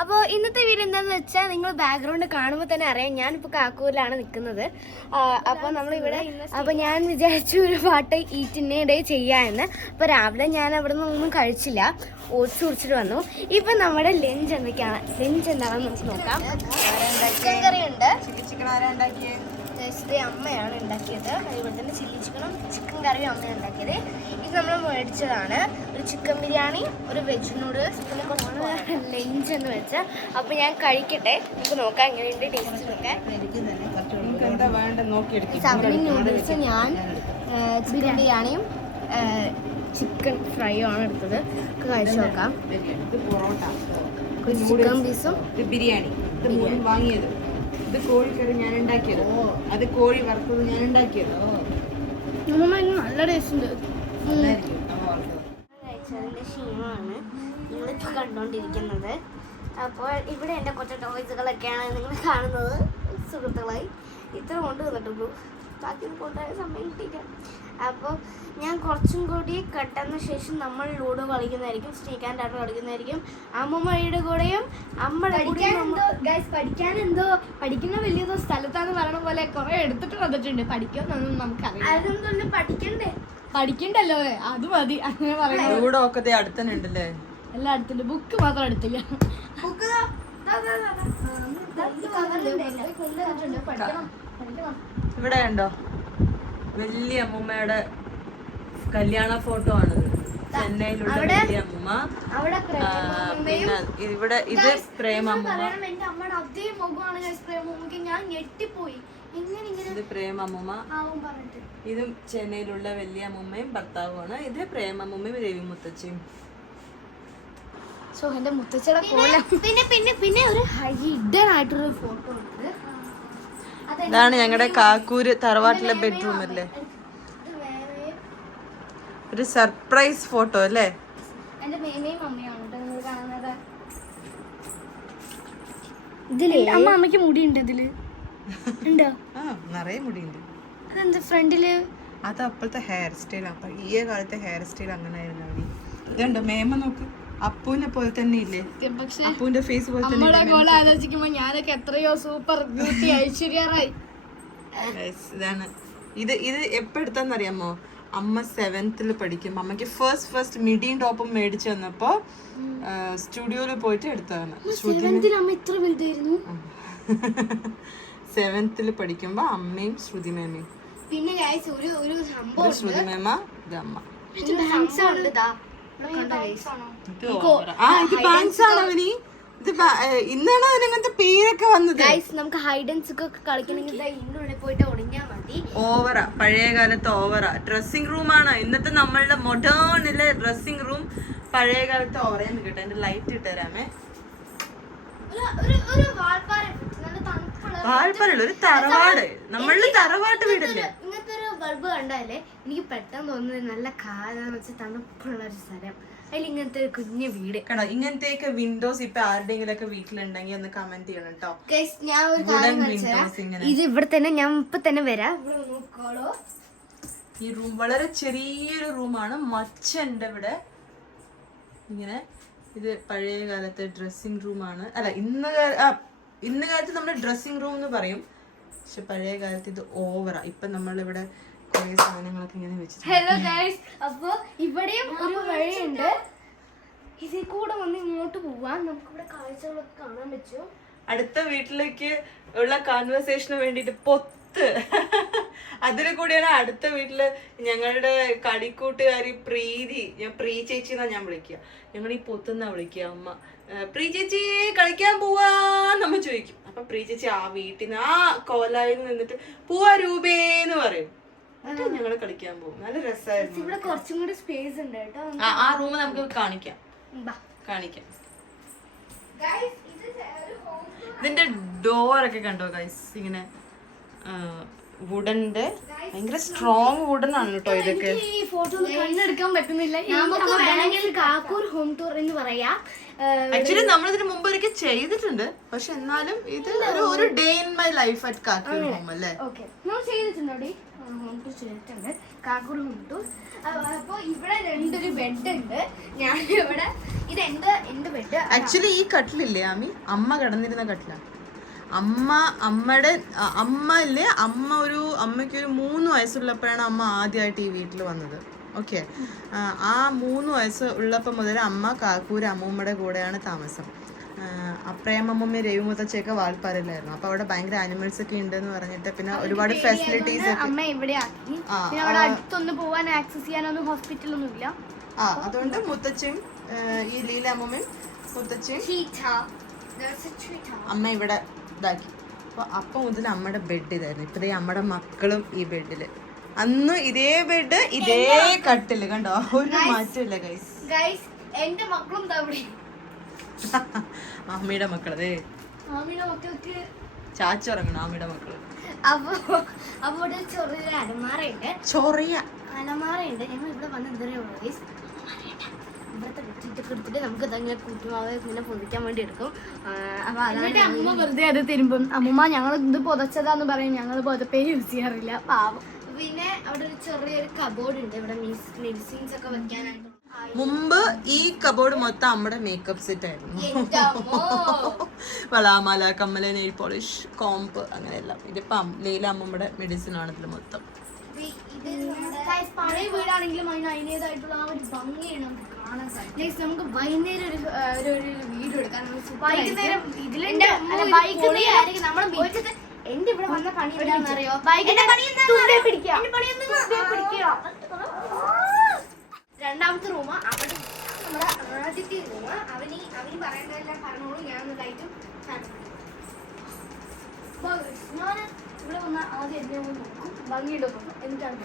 അപ്പോൾ ഇന്നത്തെ വീഡിയോ എന്താണെന്ന് വെച്ചാൽ നിങ്ങൾ ബാക്ക്ഗ്രൗണ്ട് കാണുമ്പോൾ തന്നെ അറിയാം ഞാനിപ്പോൾ കാക്കൂരിലാണ് നിൽക്കുന്നത്. അപ്പോൾ നമ്മളിവിടെ അപ്പോൾ ഞാൻ വിചാരിച്ചു ഒരു പാട്ട് ഈറ്റിൻ്റെ ചെയ്യാമെന്ന്. അപ്പോൾ രാവിലെ ഞാൻ അവിടെ നിന്നൊന്നും കഴിച്ചില്ല, ഓട്സ് കുടിച്ചിട്ട് വന്നു. ഇപ്പം നമ്മുടെ ലഞ്ച് എന്തൊക്കെയാണ്, ലഞ്ച് എന്താണെന്ന് നമുക്ക് നോക്കാം. ചിക്കൻ കറി ഉണ്ട്, അമ്മയാണ് ഉണ്ടാക്കിയത്. അതുപോലെ തന്നെ ചില്ലി ചിക്കനും ചിക്കൻ കറിയും അമ്മയാണ് ഉണ്ടാക്കിയത്. ഇത് നമ്മൾ മേടിച്ചതാണ്. ഒരു ചിക്കൻ ബിരിയാണി, ഒരു വെജ് നൂഡിൽസ്, പിന്നെ കുറച്ച് ലഞ്ച് എന്ന് വെച്ചാൽ. അപ്പോൾ ഞാൻ കഴിക്കട്ടെ, നമുക്ക് നോക്കാം എങ്ങനെയുണ്ട് ടേസ്റ്റ് നോക്കാൻ. സവറിങ് നൂഡിൽസ്, ഞാൻ ചിക്കൻ ബിരിയാണിയും ചിക്കൻ ഫ്രൈയും ആണ് എടുത്തത്. കഴിച്ചു നോക്കാം. ചിക്കൻ പീസും ബിരിയാണി വാങ്ങിയത്, ഇത് കോഴിക്കറി ഞാൻ ഉണ്ടാക്കിയത്, അത് കോഴി വറുത്തത് ഞാൻ ഉണ്ടാക്കിയത്. നല്ല ടേസ്റ്റ് ഉണ്ട്. കഴിച്ചതിൻ്റെ ക്ഷീണമാണ് നിങ്ങളിപ്പോൾ കണ്ടുകൊണ്ടിരിക്കുന്നത്. അപ്പോൾ ഇവിടെ എൻ്റെ കുറച്ച് ടോയ്സുകളൊക്കെയാണ് നിങ്ങൾ കാണുന്നത്. സുഹൃത്തുക്കളായി ഇത്ര കൊണ്ട് വന്നിട്ടുള്ളൂ, ബാക്കി കൊണ്ടുപോയ സമയം കിട്ടിയില്ല. അപ്പോൾ ഞാൻ കുറച്ചും കൂടി കട്ടെന്ന ശേഷം നമ്മൾ ലൂഡോ കളിക്കുന്നതായിരിക്കും, സ്നേക്ക് ആൻഡ് ലാഡർ കളിക്കുന്നതായിരിക്കും. അമ്മമ്മയുടെ കൂടെയും പഠിക്കുന്ന വലിയ സ്ഥലത്താന്ന് പറയണ പോലെ കുറെ എടുത്തിട്ട് വന്നിട്ടുണ്ട്. പഠിക്കുമെന്നൊന്നും നമുക്കറിയാം. അതൊന്നും പഠിക്കണ്ടല്ലോ, അത് മതി. അങ്ങനെ പറയാം. ലൂഡോ ഒക്കെ അടുത്തന്നെ ഉണ്ടല്ലേ, എല്ലാം അടുത്തുണ്ട്. ബുക്ക് മാത്രം എടുത്തില്ല. ഇവിടെ ഉണ്ടോ വലിയ അമ്മൂമ്മയുടെ കല്യാണ ഫോട്ടോ ആണ്, ചെന്നൈയിലുള്ള വലിയ അമ്മൂമ്മ. പിന്നെ ഇവിടെ ഇത് പ്രേമമ്മൂമ്മ, ഇത് പ്രേമമ്മൂമ്മ. ഇതും ചെന്നൈയിലുള്ള വലിയ അമ്മൂമ്മയും ഭർത്താവുമാണ്. ഇത് പ്രേമമ്മൂമ്മയും രവി മുത്തച്ഛയും. സോ എന്റെ മുത്തച്ഛയുടെ പോലെ പിന്നെ ഒരു ഹിഡൻ ആയിട്ടൊരു ഫോട്ടോ ഉണ്ട്. ഇതാണ് ഞങ്ങളുടെ കാക്കൂര് തറവാട്ടിലെ ബെഡ്റൂം അല്ലേ, ഒരു സർപ്രൈസ് ഫോട്ടോ അല്ലേ. എന്റെ മേമയും അമ്മയാണ് നിങ്ങൾ കാണുന്നത്. ഇതില് അമ്മയ്ക്ക് മുടിയുണ്ട്, ഇതില് ഉണ്ടോ? നിറയെ മുടിയുണ്ട്. അതെന്താ ഫ്രണ്ടില്? അത് അപ്പോഴത്തെ ഹെയർ സ്റ്റൈലാണ്, ഈ കാലത്തെ ഹെയർ സ്റ്റൈൽ അങ്ങനെ ആയിരുന്നു. ഇതുണ്ടോ മേമ നോക്ക്, അപ്പൂനെ പോലെ തന്നെ ഇല്ലേ, അപ്പൂന്റെ ഫേസ് പോലെ തന്നെ. ആലോചിക്കുമ്പോ ഞാനൊക്കെ എത്രയോ സൂപ്പർ ബ്യൂട്ടി ഐശ്വര്യറായി. ഇതാണ് ഇത് എപ്പോ എടുത്താന്നറിയാമോ? അമ്മ 7th പഠിക്കുമ്പോ അമ്മക്ക് ഫസ്റ്റ് മിഡിയും ടോപ്പും മേടിച്ചു തന്നപ്പോ സ്റ്റുഡിയോയിൽ പോയിട്ട് എടുത്തതാണ്. 7th പഠിക്കുമ്പോ അമ്മയും ശ്രുതി മേമയും. പിന്നെ ഒരു സംഭവം, ശ്രുതി മേമ, ഇത് അമ്മ. ഇന്നാണ് അതിനങ്ങനത്തെ പേരൊക്കെ വന്നത്. നമുക്ക് ഹൈഡ് ആൻഡ് സീക്ക് ഒക്കെ കളിക്കണമെങ്കിൽ ഇതിനുള്ളിൽ പോയിട്ട് ഒളിഞ്ഞാൽ മതി. ഓവറാ, പഴയ കാലത്ത് ഓവറാ. ഡ്രസ്സിംഗ് റൂമാണ് ഇന്നത്തെ നമ്മളുടെ മൊഡേണിലെ ഡ്രസ്സിംഗ് റൂം. പഴയ കാലത്ത് ഓവറേന്ന് കിട്ടും. എന്റെ ലൈറ്റ് ഇട്ടുതരാമേ. വാൾപ്പാറയുള്ള ഒരു തറവാട്, നമ്മളുടെ തറവാട്ട് വീടല്ലേ. ഇങ്ങനത്തെ ഒരു ബൾബ് കണ്ടാലേ എനിക്ക് പെട്ടെന്ന് തോന്നുന്നത് നല്ല കാലാന്ന് വെച്ചാൽ തണുപ്പുള്ള ഒരു സ്ഥലം. അതിൽ ഇങ്ങനത്തെ ഒരു കുഞ്ഞു വീട് കണ്ടോ. ഇങ്ങനത്തെയൊക്കെ വിൻഡോസ് ഇപ്പൊ ആരുടെങ്കിലും ഒക്കെ വീട്ടിലുണ്ടെങ്കിൽ ഒന്ന് കമന്റ് ചെയ്യണം കേട്ടോ. ഞാൻ ഒരു കാര്യം ഇത് ഇവിടെ തന്നെ, ഞാൻ ഇപ്പൊ തന്നെ വരാം. ഈ റൂം വളരെ ചെറിയൊരു റൂമാണ്. മച്ചുണ്ട് ഇവിടെ ഇങ്ങനെ. ഇത് പഴയ കാലത്തെ ഡ്രസ്സിംഗ് റൂമാണ്. അല്ല, ഇന്ന് കാലത്ത് നമ്മുടെ ഡ്രസ്സിംഗ് റൂം എന്ന് പറയും, പക്ഷെ പഴയ കാലത്ത് ഇത് ഓവറാ. ഇപ്പൊ നമ്മളിവിടെ കുറെ സാധനങ്ങളൊക്കെ ഇങ്ങനെ വെച്ചിട്ടുണ്ട്. ഹലോ ഗൈസ്, അപ്പൊ ഇവിടെയും ഒരു വഴിയുണ്ട്. ഇതിൽ കൂടെ വന്ന് ഇങ്ങോട്ട് പോവാൻ നമുക്കിവിടെ കാഴ്ചകളൊക്കെ കാണാൻ പറ്റും. അടുത്ത വീട്ടിലേക്ക് ഉള്ള കോൺവെർസേഷന് വേണ്ടിട്ട് പൊത്ത് അതിന് കൂടിയാണ് അടുത്ത വീട്ടില് ഞങ്ങളുടെ കളിക്കൂട്ടുകാരി പ്രീതി. ഞാൻ പ്രീ ചേച്ചി എന്നാ ഞാൻ വിളിക്കുക. ഞങ്ങൾ ഈ പൊത്തുന്നാ വിളിക്കുക. അമ്മ പ്രീ ചേച്ചി കളിക്കാൻ പോവാന്നമ്മ ചോദിക്കും. അപ്പൊ പ്രീ ചേച്ചി ആ വീട്ടിൽ നിന്ന് ആ കോലായിൽ നിന്നിട്ട് പോവാ രൂപേന്ന് പറയും. എന്നിട്ട് ഞങ്ങള് കളിക്കാൻ പോകും. നല്ല രസമായിരുന്നു. ഇവിടെ കുറച്ചും കൂടി സ്പേസ് ഉണ്ട് കേട്ടോ. ആ റൂം നമുക്ക് കാണിക്കാം. ഇതിന്റെ ഡോറൊക്കെ കണ്ടോ ഗൈസ്? ഇങ്ങനെ വുഡന്റെ ഭയങ്കര സ്ട്രോങ് വുഡൻ ആണ് കേട്ടോ ഇതൊക്കെ. ഈ ഫോട്ടോ കണ്ണെടുക്കാൻ പറ്റുന്നില്ല. നമുക്ക് വേണമെങ്കിൽ കാക്കൂർ ഹോം ടൂർ എന്ന് പറയാം. ആക്ച്വലി നമ്മളിതിന് മുമ്പ് ഒരിക്കൽ ചെയ്തിട്ടുണ്ട്, പക്ഷെ എന്നാലും ഇത് ഒരു day in my life at Kakkur home അല്ലേ. ഓക്കെ, നമ്മൾ ചെയ്തിട്ടുണ്ടോ? ഹോം ടൂർ ചെയ്തിട്ടുണ്ട്, കാക്കൂർ ഹോം ടൂർ. അപ്പൊ ഇവിടെ രണ്ടൊരു ബെഡ് ഉണ്ട്. ഞാൻ ഇവിടെ ഇത് എന്റെ ബെഡ്. ആക്ച്വലി ഈ കട്ടിലില്ലേ ആമി, അമ്മ കിടന്നിരുന്ന കട്ടിലാണ്. അമ്മയ്ക്ക് ഒരു 3 വയസ്സുള്ളപ്പോഴാണ് അമ്മ ആദ്യമായിട്ട് ഈ വീട്ടിൽ വന്നത്. ഓക്കെ, ആ 3 വയസ്സ് ഉള്ളപ്പോൾ മുതൽ അമ്മ കാക്കൂര് അമ്മൂമ്മയുടെ കൂടെയാണ് താമസം. അപ്രയമ്മൂമ്മ രവിമുത്തച്ഛയൊക്കെ വാൽപ്പാറയിലായിരുന്നു. അപ്പൊ അവിടെ ഭയങ്കര ആനിമൽസ് ഒക്കെ ഉണ്ടെന്ന് പറഞ്ഞിട്ട് പിന്നെ ഒരുപാട് ഫെസിലിറ്റീസ് അമ്മ ഇവിടെ ആക്കി. അവിടെ അടുത്തൊന്ന് പോവാൻ ആക്സസ് ചെയ്യാനൊന്നും ഹോസ്പിറ്റലൊന്നും ഇല്ല. അതുകൊണ്ട് മുത്തച്ഛയും ഈ ലീല അമ്മൂമ്മയും മുത്തച്ഛയും അമ്മ ഇവിടെ ഇതാക്കി. അപ്പൊ മുതൽ അമ്മയുടെ ബെഡ് ഇതായിരുന്നു. ഇപ്പൊ അമ്മയുടെ മക്കളും ഈ ബെഡില്. അന്ന് ഇതേ ബെഡ് ഇതേ കട്ടില് കണ്ടോ, ഒരു മാറ്റമില്ല ഗൈസ്. എന്റെ മക്കളും അമ്മയുടെ മക്കളതേ ആമിയുടെ മക്കൾക്ക് ചാച്ചുറങ്ങണം. അമ്മയുടെ മക്കള് അപ്പൊ ഇവിടെ ചെറിയൊരു അലമാറയുണ്ട്. അലമാറയുണ്ട്. ഞങ്ങൾ ഇവിടെ വന്ന് എന്തറിയോ ഗൈസ്, ഇവിടുത്തെ വെച്ചിട്ടൊക്കെ എടുത്തിട്ട് നമുക്ക് ഇതങ്ങനെ കൂട്ടുമാവ് ഇങ്ങനെ പൊതിക്കാൻ വേണ്ടി എടുക്കും. അപ്പൊ അതായത് അമ്മ വെറുതെ അത് തരുമ്പം അമ്മൂമ്മ ഞങ്ങൾ ഇത് പൊതച്ചതാന്ന് പറയും. ഞങ്ങൾ പൊതപ്പേ യൂസ് ചെയ്യാറില്ല, പാവം. പിന്നെ അവിടെ ഒരു ചെറിയൊരു കബോർഡ് ഉണ്ട്. ഇവിടെ മെഡിസിൻസ് ഒക്കെ വെക്കാനായിട്ട്. മുമ്പ് ഈ കബോർഡ് മൊത്തം അമ്മയുടെ മേക്കപ്പ് സെറ്റ് ആയിരുന്നു. വളാമാല, കമ്മല, നെയിൽ പോളിഷ്, കോമ്പ്, അങ്ങനെയെല്ലാം. ഇതിപ്പോ ലീല അമ്മയുടെ മെഡിസിൻ ആണ് ഇതിൽ മൊത്തം. പഴയ വീടാണെങ്കിലും അതിനേതായിട്ടുള്ള ആ ഒരു ഭംഗിയാണ് നമുക്ക് കാണാൻ സാധിക്കും. നമുക്ക് വൈകുന്നേരം ഒരു വീഡിയോ എടുക്കാൻ വൈകുന്നേരം എന്റെ ഇവിടെ വന്ന പണി എന്താണെന്നറിയോ? രണ്ടാമത്തെ റൂമ് അവിടെ നമ്മുടെ ആദ്യത്തെ റൂമ്. അവന് പറയേണ്ടതെല്ലാം പറഞ്ഞോളൂ. ഞാൻ ലൈറ്റും ഞാൻ ഇവിടെ വന്ന ആദ്യം എന്നെ നോക്കും, ഭംഗിയുടെ നോക്കും, എന്നിട്ടാണ്